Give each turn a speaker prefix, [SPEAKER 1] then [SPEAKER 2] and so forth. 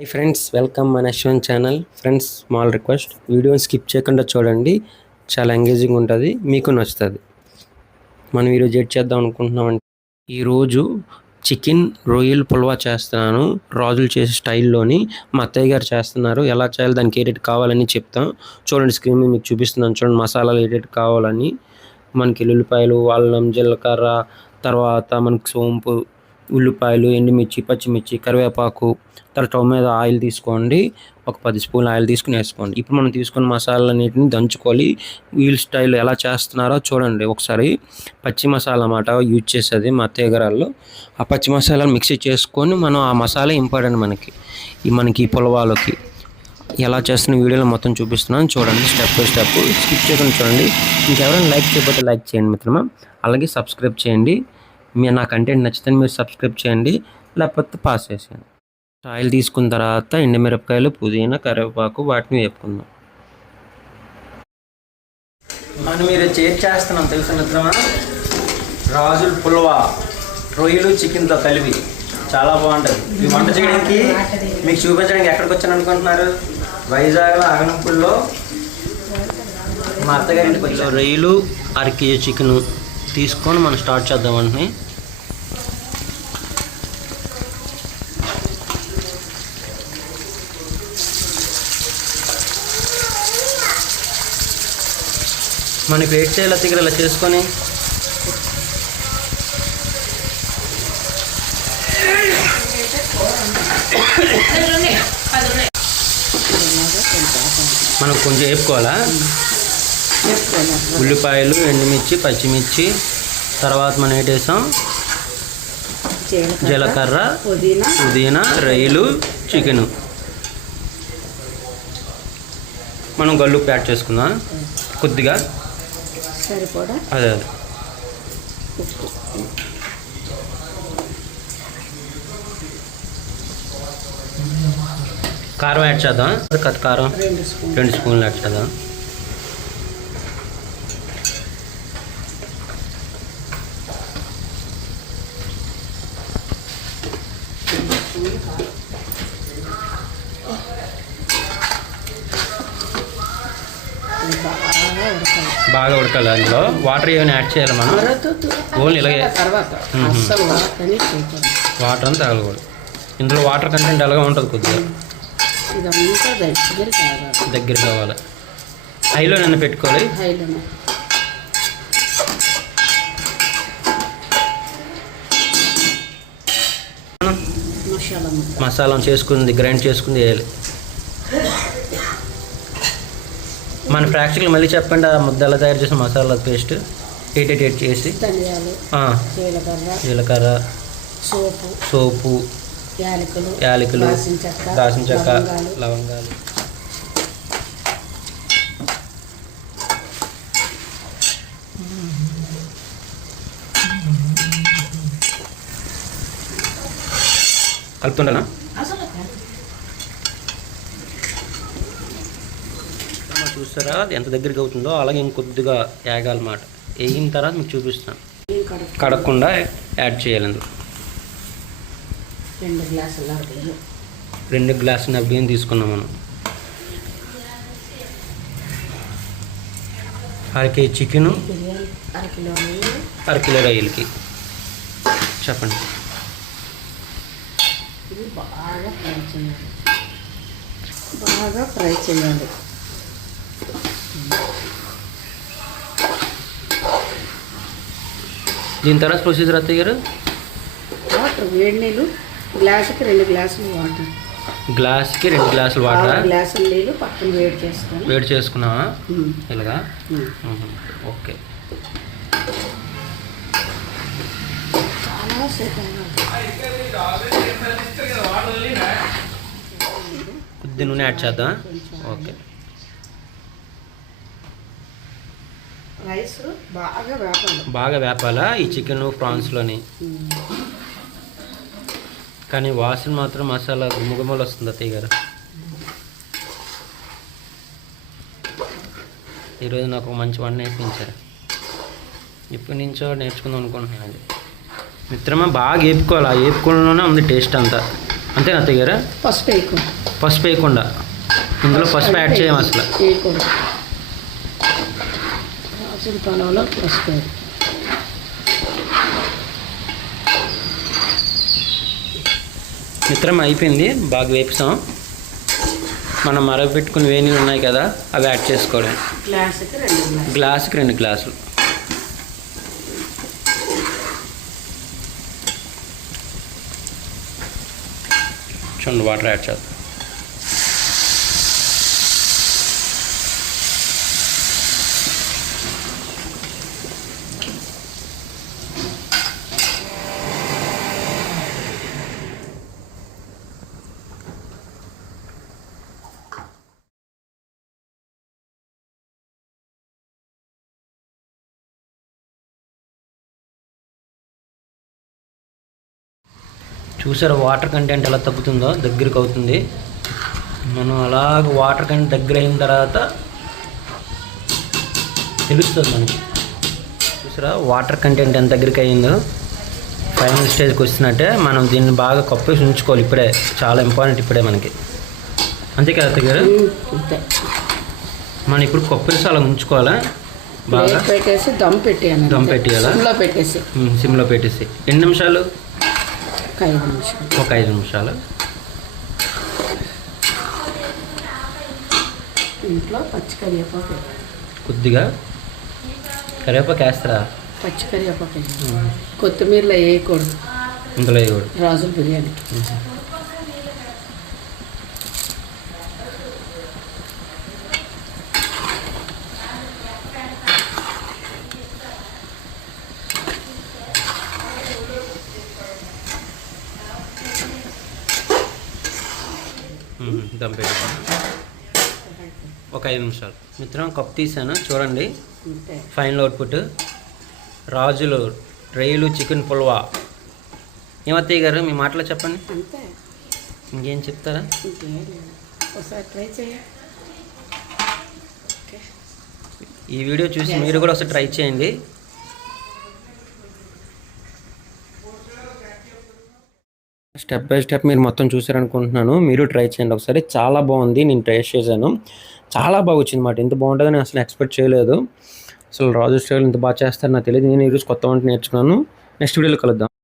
[SPEAKER 1] High friends welcome మన Ashwan channel friends small request వీడియోని skip చేయకుండా చూడండి. చాలా ఎంగేజింగ్ ఉంటుంది మీకు నచ్చుతుంది. మనం ఈరోజు ఏడ్ చేద్దాం అనుకుంటున్నామంటే ఈరోజు చికెన్ రొయ్యలు పుల్వా చేస్తున్నాను. రాజులు చేసే స్టైల్లోని మా అత్తయ్య గారు చేస్తున్నారు. ఎలా చేయాలి దానికి ఏటెట్ కావాలని చెప్తాం. చూడండి స్క్రీన్ మీద మీకు చూపిస్తున్నాను. చూడండి మసాలాలు ఏటెట్ కావాలని. మనకి ఎల్లుల్లిపాయలు అల్లం జీలకర్ర తర్వాత మనకి సోంపు ఉల్లిపాయలు ఎండుమిర్చి పచ్చిమిర్చి కరివేపాకు తర్వాత స్టవ్ మీద ఆయిల్ తీసుకోండి. ఒక పది స్పూన్ ఆయిల్ తీసుకుని వేసుకోండి. ఇప్పుడు మనం తీసుకున్న మసాలాలన్నిటిని దంచుకోవాలి వీల్ స్టైల్ ఎలా చేస్తున్నారో చూడండి. ఒకసారి పచ్చి మసాలా అన్నమాట యూజ్ చేసేది మా అత్తయ్య ఆ పచ్చి మసాలా మిక్సీ చేసుకొని మనం ఆ మసాలా ఇంపార్టెంట్ మనకి. ఈ మనకి పులవాలకి. ఎలా చేస్తున్న వీడియోలో మొత్తం చూపిస్తున్నాను. చూడండి స్టెప్ బై స్టెప్. స్కిప్ చేయకుండా చూడండి. ఇంకెవరైనా లైక్ చేయకపోతే లైక్ చేయండి మిత్రమా. అలాగే సబ్స్క్రైబ్ చేయండి. మీ నా కంటెంట్ నచ్చితే మీరు సబ్స్క్రైబ్ చేయండి లేకపోతే పాస్ చేసేయండి. ఆయిల్ తీసుకున్న తర్వాత ఎండుమిరపకాయలు పుదీనా కరివేపాకు వాటిని వేపుకుందాం. మనం మీరు చేసి చేస్తున్నాం తెలుసు మిత్రమా? రాజుల పుల్వా రొయ్యలు చికెన్తో కలిపి. చాలా బాగుంటుంది. ఈ వంట చేయడానికి మీకు చూపించడానికి ఎక్కడికి వచ్చాను అనుకుంటున్నారు? వైజాగ్లో అగనంపుల్లో మా అత్తగారింటికి వచ్చాను రొయ్యలు అర కేజీ చికెన్ తీసుకొని మనం స్టార్ట్ చేద్దాం వెంటనే. మనకి వెయిట్ చేయాలి దగ్గర ఇలా చేసుకొని మనం కొంచెం వేపుకోవాలా? ఉల్లిపాయలు ఎండుమిర్చి పచ్చిమిర్చి తర్వాత మనం ఏంటి వేసాం జీలకర్ర
[SPEAKER 2] పుదీనా
[SPEAKER 1] పుదీనా రొయ్యలు చికెను. మనం గల్లుప్పు యాడ్ చేసుకుందాం కొద్దిగా.
[SPEAKER 2] సరిపడా
[SPEAKER 1] అదే అదే.
[SPEAKER 2] ఉప్పు
[SPEAKER 1] కారం యాడ్ చేద్దాం కథ కారం.
[SPEAKER 2] రెండు స్పూన్
[SPEAKER 1] రెండు స్పూన్లు యాడ్ చేద్దాం
[SPEAKER 2] బాగా ఉడకాలి
[SPEAKER 1] అందులో. వాటర్ ఏమైనా యాడ్ చేయాలి మనం. ఓన్లీ ఇలాగే. వాటర్ అంతా తగలకూడదు. ఇందులో వాటర్ కంటెంట్ ఎలాగా ఉంటుంది కొద్దిగా.
[SPEAKER 2] దగ్గర కావాలి.
[SPEAKER 1] హైలో నన్ను పెట్టుకోవాలి.
[SPEAKER 2] మసాలా
[SPEAKER 1] చేసుకుంది గ్రైండ్ చేసుకుంది వేయాలి. మన ఫ్రాక్చర్లు మళ్ళీ చెప్పండి ఆ ముద్ద ఎలా తయారు చేసిన మసాలా పేస్ట్ ఎయిట్ ఎయిట్ ఎయిట్ చేసి.
[SPEAKER 2] ధనియాలు జీలకర్ర
[SPEAKER 1] జీలకర్ర
[SPEAKER 2] సోపు
[SPEAKER 1] సోపు
[SPEAKER 2] యాలకులు
[SPEAKER 1] యాలకులు
[SPEAKER 2] దాల్చిన చెక్క లవంగాలు.
[SPEAKER 1] కలుపుతుండనా? చూస్తారా అది ఎంత దగ్గరికి అవుతుందో అలాగే ఇంకొద్దిగా వేగాలన్నమాట వేగిన తర్వాత మీకు చూపిస్తాను. కడగకుండా యాడ్ చేయాలి అందులో.
[SPEAKER 2] రెండు గ్లాసుల
[SPEAKER 1] రెండు గ్లాసుల బియ్యం తీసుకున్నాం మనం? అర కేజీ చికెను
[SPEAKER 2] అరకిలో
[SPEAKER 1] రొయ్యలకి. చెప్పండి.
[SPEAKER 2] బాగా ఫ్రై చేయాలి. బాగా ఫ్రై చేయాలి.
[SPEAKER 1] దీని తర్వాత ప్రొసీజర్ అత్తయ్య గారు?
[SPEAKER 2] వాటర్ వేడి నీళ్ళు గ్లాసుకి రెండు గ్లాసులు వాటర్.
[SPEAKER 1] గ్లాస్కి రెండు గ్లాసులు వాటర్?
[SPEAKER 2] గ్లాసులు నీళ్ళు పక్కన వేడి చేసుకొని.
[SPEAKER 1] వేడి చేసుకున్నావా? ఇలాగా. ఓకే. కొద్ది నూనె యాడ్ చేద్దాం ఓకే.
[SPEAKER 2] రైస్ బాగా వేపాలి.
[SPEAKER 1] బాగా వేపాలా? ఈ చికెన్ ప్రాన్స్లోని. కానీ వాసన మాత్రం మసాలా గుమ్మగుమ్మలు వస్తుంది అత్తయ్య గారు. ఈరోజు నాకు మంచి వంట నేర్పించారు. ఇప్పటి నుంచో నేర్చుకుందాం అనుకుంటున్నాను అది మిత్రమా బాగా వేపుకోవాలి ఆ వేపుకోవడంలోనే ఉంది టేస్ట్ అంతా. అంతేనా అత్తయ్య గారు?
[SPEAKER 2] పసుపు వేయకు
[SPEAKER 1] పసుపు వేయకుండా. ఇందులో పసుపు యాడ్ చేయం అసలు.
[SPEAKER 2] రాజుల పొలంలో పసుపు వేయాలి.
[SPEAKER 1] మిత్రం అయిపోయింది. బాగా వేపుతాం. మనం మరగ పెట్టుకుని వేణీలు ఉన్నాయి కదా అవి యాడ్ చేసుకోవడం
[SPEAKER 2] గ్లాసుకి రెండు
[SPEAKER 1] గ్లాసుకి రెండు గ్లాసులు. చూడండి వాటర్ యాడ్ చేద్దాం. చూసారా వాటర్ కంటెంట్ ఎలా తగ్గుతుందో? దగ్గరికి అవుతుంది. మనం అలాగ వాటర్ కంటెంట్ దగ్గర అయిన తర్వాత తెలుస్తుంది మనకి. చూసారా? వాటర్ కంటెంట్ ఎంత దగ్గరికి అయిందో? ఫైనల్ స్టేజ్కి వచ్చినట్టే మనం దీన్ని బాగా కప్పేసి ఉంచుకోవాలి ఇప్పుడే. చాలా ఇంపార్టెంట్ ఇప్పుడే మనకి. అంతే కదా అత్తయ్య గారు?
[SPEAKER 2] ఉమ్, అంతే.
[SPEAKER 1] మనం ఇప్పుడు కప్పేసి అలా ఉంచుకోవాలా? బాగా?
[SPEAKER 2] పెట్టేసి దమ్ పెట్టేయాలి.
[SPEAKER 1] దమ్ పెట్టేయాలా?
[SPEAKER 2] సిమ్లో పెట్టేసి.
[SPEAKER 1] సిమ్లో పెట్టేసి. ఎన్ని నిమిషాలు?
[SPEAKER 2] ఒక ఐదు నిమిషాలు.
[SPEAKER 1] ఒక ఐదు నిమిషాలు.
[SPEAKER 2] ఇంట్లో పచ్చి కరివేపాకు.
[SPEAKER 1] కొద్దిగా కరివేపాకు వేస్తారా?
[SPEAKER 2] పచ్చి కరివేపాకు. కొత్తిమీరలో వేయకూడదు.
[SPEAKER 1] ఇందులో వేయకూడదు.
[SPEAKER 2] రాజుల బిర్యానీ.
[SPEAKER 1] దమ్ పెట్టుకో. ఒక ఐదు నిమిషాలు. మిత్రం కప్ తీసాను. చూడండి. Final output. రాజులు రైలు చికెన్ పుల్వా. ఏమత్తయ్య గారు మీ మాటలో చెప్పండి. ఇంకేం చెప్తారా? ఈ వీడియో చూసి మీరు కూడా ఒకసారి ట్రై చేయండి. స్టెప్ బై స్టెప్ మీరు మొత్తం చూసారనుకుంటున్నాను. మీరు ట్రై చేయండి ఒకసారి. చాలా బాగుంది. నేను టేస్ట్ చేశాను. చాలా బాగా వచ్చింది మాట. ఇంత బాగుంటుందని అసలు ఎక్స్పెక్ట్ చేయలేదు. అసలు రాజు స్టైల్ ఇంత బాగా చేస్తారు నాకు తెలియదు నేను ఈరోజు కొత్త వంట నేర్చుకున్నాను. నెక్స్ట్ వీడియోలో కలుద్దాం.